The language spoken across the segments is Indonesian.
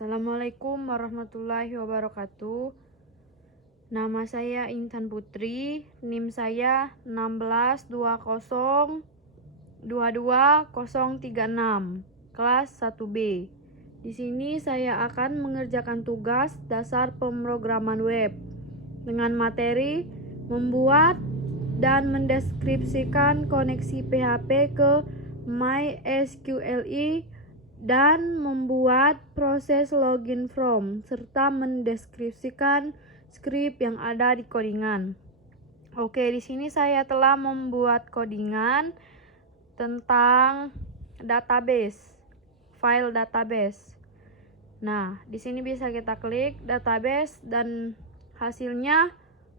Assalamualaikum warahmatullahi wabarakatuh. Nama saya Intan Putri, NIM saya 162022036, kelas 1B. Di sini saya akan mengerjakan tugas dasar pemrograman web dengan materi membuat dan mendeskripsikan koneksi PHP ke MySQLi dan membuat proses login from serta mendeskripsikan skrip yang ada di codingan. Oke, di sini saya telah membuat codingan tentang database, file database. Nah, di sini bisa kita klik database dan hasilnya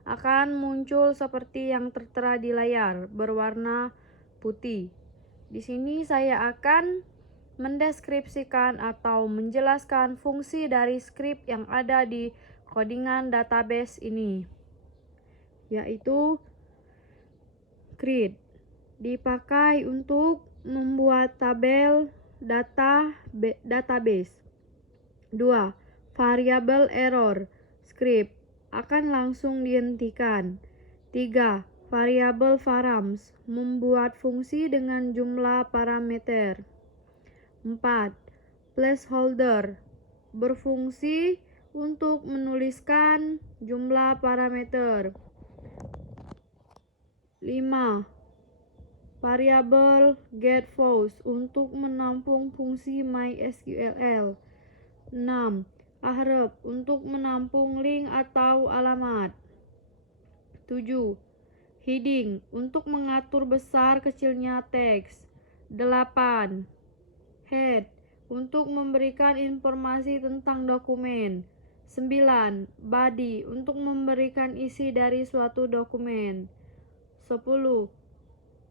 akan muncul seperti yang tertera di layar berwarna putih. Di sini saya akan mendeskripsikan atau menjelaskan fungsi dari skrip yang ada di codingan database ini, yaitu create, dipakai untuk membuat tabel database. 2. Variable error, script akan langsung dihentikan. 3. Variable varams, membuat fungsi dengan jumlah parameter. 4. Placeholder, berfungsi untuk menuliskan jumlah parameter. 5. Variable getValues, untuk menampung fungsi MySQL. 6. Ahref, untuk menampung link atau alamat. 7. Heading, untuk mengatur besar kecilnya teks. 8. Head, untuk memberikan informasi tentang dokumen. 9. Body, untuk memberikan isi dari suatu dokumen. 10.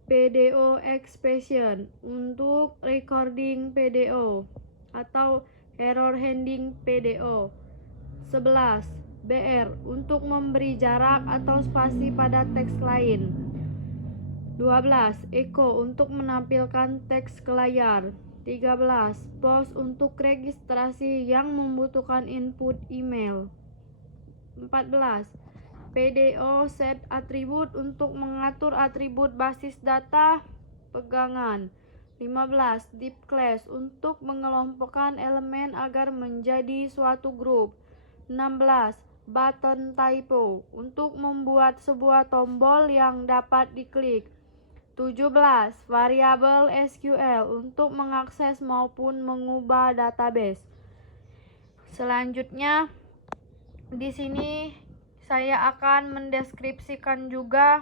PDO expression, untuk recording PDO atau error handling PDO. 11. BR, untuk memberi jarak atau spasi pada teks lain. 12. Echo, untuk menampilkan teks ke layar. 13. Post, untuk registrasi yang membutuhkan input email. 14. PDO set atribut, untuk mengatur atribut basis data pegangan. 15. Deep class, untuk mengelompokkan elemen agar menjadi suatu grup. 16. Button typo, untuk membuat sebuah tombol yang dapat diklik. 17. Variabel SQL, untuk mengakses maupun mengubah database. Selanjutnya, di sini saya akan mendeskripsikan juga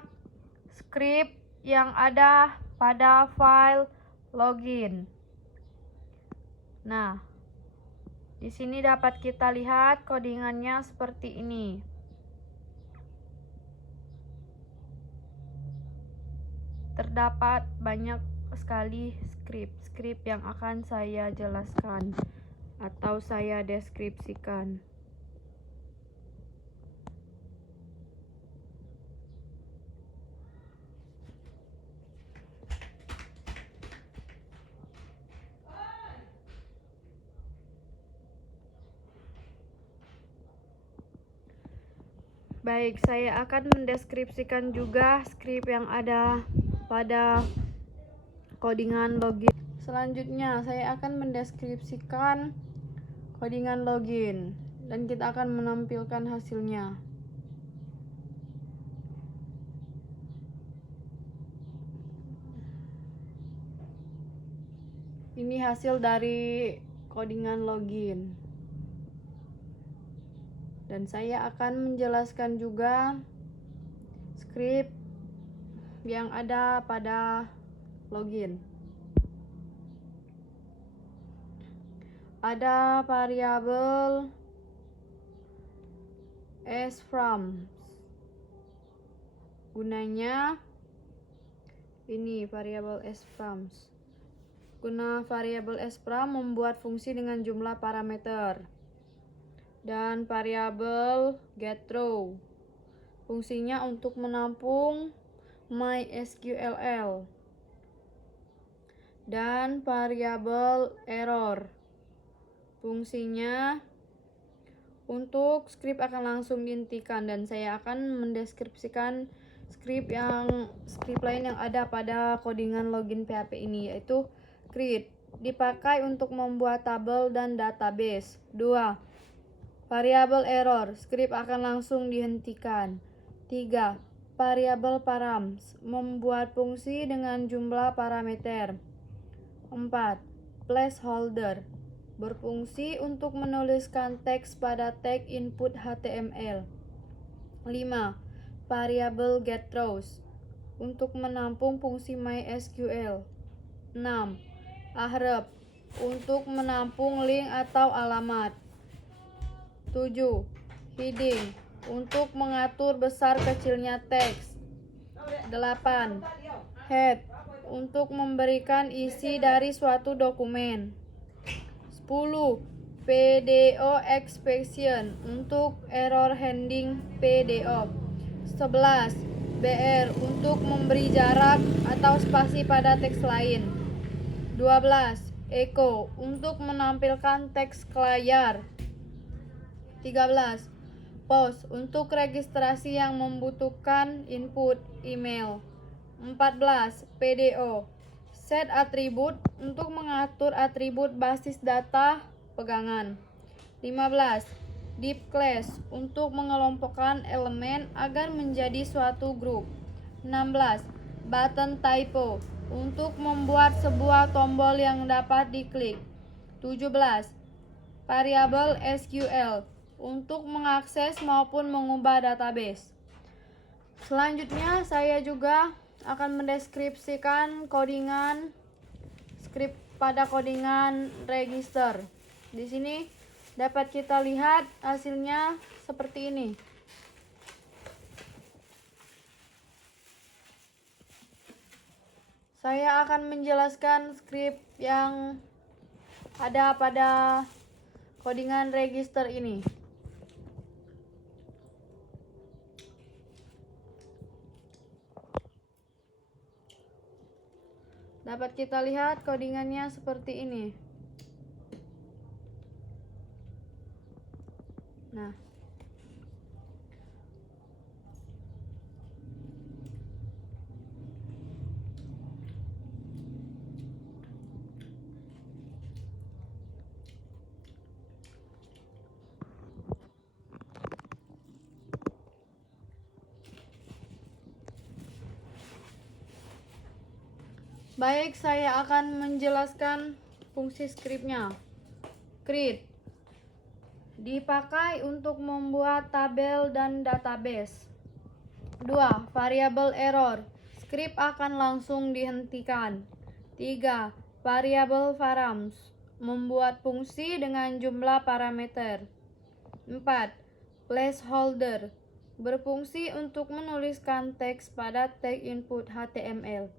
skrip yang ada pada file login. Nah, di sini dapat kita lihat codingannya seperti ini. Terdapat banyak sekali skrip yang akan saya jelaskan atau saya deskripsikan. Baik, saya akan mendeskripsikan juga skrip yang ada pada codingan login. Selanjutnya, saya akan mendeskripsikan codingan login dan kita akan menampilkan hasilnya. Ini hasil dari codingan login. Dan saya akan menjelaskan juga skrip yang ada pada login. Ada variabel sFrams. Gunanya ini variabel sFrams. Guna variabel sFrams membuat fungsi dengan jumlah parameter. Dan variabel getRow, fungsinya untuk menampung MySQL. Dan variabel error, Fungsinya untuk script akan langsung dihentikan, dan saya akan mendeskripsikan script lain yang ada pada codingan login PHP ini, yaitu create. Dipakai untuk membuat tabel dan database. 2. Variabel error, script akan langsung dihentikan. 3. Variabel params, membuat fungsi dengan jumlah parameter. 4. Placeholder, berfungsi untuk menuliskan teks pada tag input HTML. 5. Variabel getRows, untuk menampung fungsi MySQL. 6. Ahref, untuk menampung link atau alamat. 7. Heading, untuk mengatur besar kecilnya teks. 8. Head, untuk memberikan isi dari suatu dokumen. 10. PDO expression, untuk error handling PDO. 11. BR, untuk memberi jarak atau spasi pada teks lain. 12. Echo, untuk menampilkan teks ke layar. 13. Post, untuk registrasi yang membutuhkan input email. 14. PDO, set atribut, untuk mengatur atribut basis data pegangan. 15. Deep class, untuk mengelompokkan elemen agar menjadi suatu grup. 16. Button typo, untuk membuat sebuah tombol yang dapat diklik. 17. Variabel SQL, untuk mengakses maupun mengubah database. Selanjutnya saya juga akan mendeskripsikan codingan script pada codingan register. Di sini dapat kita lihat hasilnya seperti ini. Saya akan menjelaskan script yang ada pada codingan register ini. Dapat kita lihat codingannya seperti ini. Nah, baik, saya akan menjelaskan fungsi scriptnya. Create, dipakai untuk membuat tabel dan database. 2. Variabel error, script akan langsung dihentikan. 3. Variabel params, membuat fungsi dengan jumlah parameter. 4. Placeholder, berfungsi untuk menuliskan teks pada tag input HTML.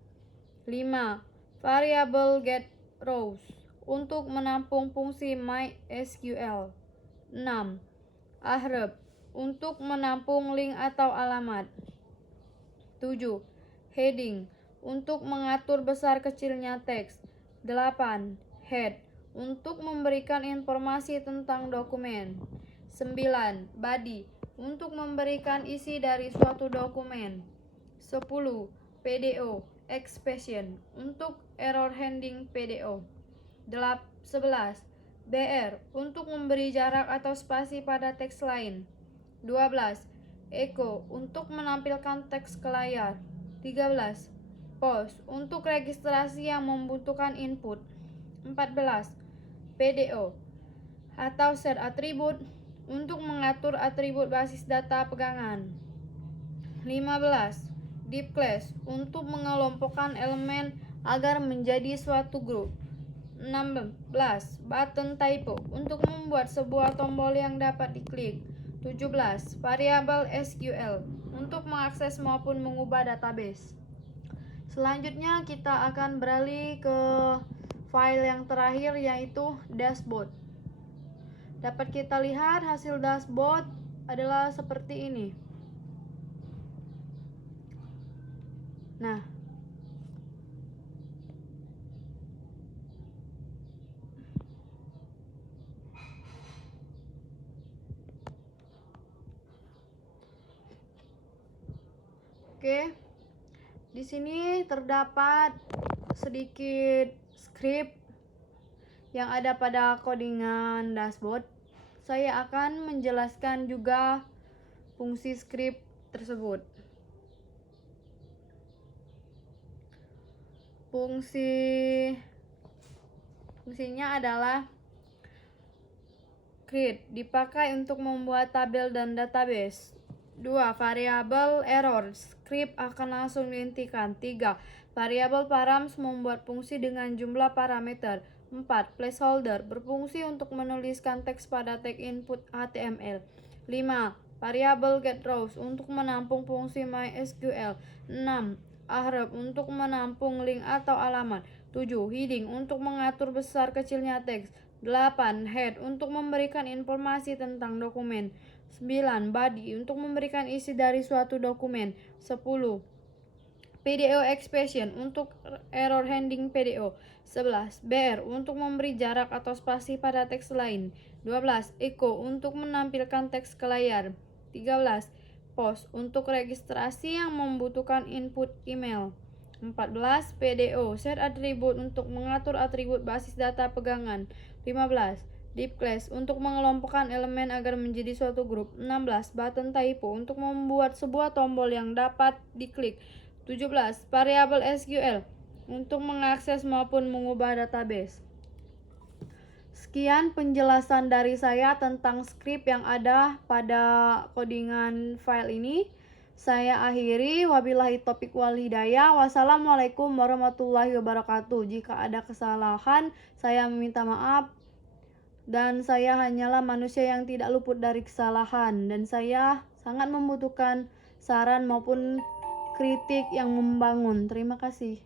5. Variabel getRows, untuk menampung fungsi MySQL. 6. Ahref, untuk menampung link atau alamat. 7. Heading, untuk mengatur besar kecilnya teks. 8. Head, untuk memberikan informasi tentang dokumen. 9. Body, untuk memberikan isi dari suatu dokumen. 10. PDO expression, untuk error handling PDO. 11. BR, untuk memberi jarak atau spasi pada teks lain. 12. Echo, untuk menampilkan teks ke layar. 13. Post, untuk registrasi yang membutuhkan input. 14. PDO atau set atribut, untuk mengatur atribut basis data pegangan. 15. Deep class, untuk mengelompokkan elemen agar menjadi suatu grup. 16. Button typo, untuk membuat sebuah tombol yang dapat diklik. 17. Variabel SQL, untuk mengakses maupun mengubah database. Selanjutnya kita akan beralih ke file yang terakhir, yaitu dashboard. Dapat kita lihat hasil dashboard adalah seperti ini. Nah, Oke. Di sini terdapat sedikit script yang ada pada codingan dashboard. Saya akan menjelaskan juga fungsi script tersebut. Fungsinya adalah create, dipakai untuk membuat tabel dan database. 2. Variabel error, script akan langsung dihentikan. 3. Variabel params, membuat fungsi dengan jumlah parameter. 4. Placeholder, berfungsi untuk menuliskan teks pada tag input HTML. 5. Variabel getRows, untuk menampung fungsi MySQL. 6. Ahref, untuk menampung link atau alamat. 7. Heading, untuk mengatur besar kecilnya teks. 8. Head, untuk memberikan informasi tentang dokumen. 9. Body, untuk memberikan isi dari suatu dokumen. 10. PDO expression, untuk error handling PDO. 11. BR, untuk memberi jarak atau spasi pada teks lain. 12. Echo, untuk menampilkan teks ke layar. 13. Post, untuk registrasi yang membutuhkan input email. 14. PDO, set atribut, untuk mengatur atribut basis data pegangan. 15. Deep class, untuk mengelompokkan elemen agar menjadi suatu grup. 16. Button typo, untuk membuat sebuah tombol yang dapat diklik. 17. Variabel SQL, untuk mengakses maupun mengubah database. Sekian penjelasan dari saya tentang script yang ada pada codingan file ini. Saya akhiri, wabillahi taufiq wal hidayah. Wassalamualaikum warahmatullahi wabarakatuh. Jika ada kesalahan, saya meminta maaf. Dan saya hanyalah manusia yang tidak luput dari kesalahan. Dan saya sangat membutuhkan saran maupun kritik yang membangun. Terima kasih.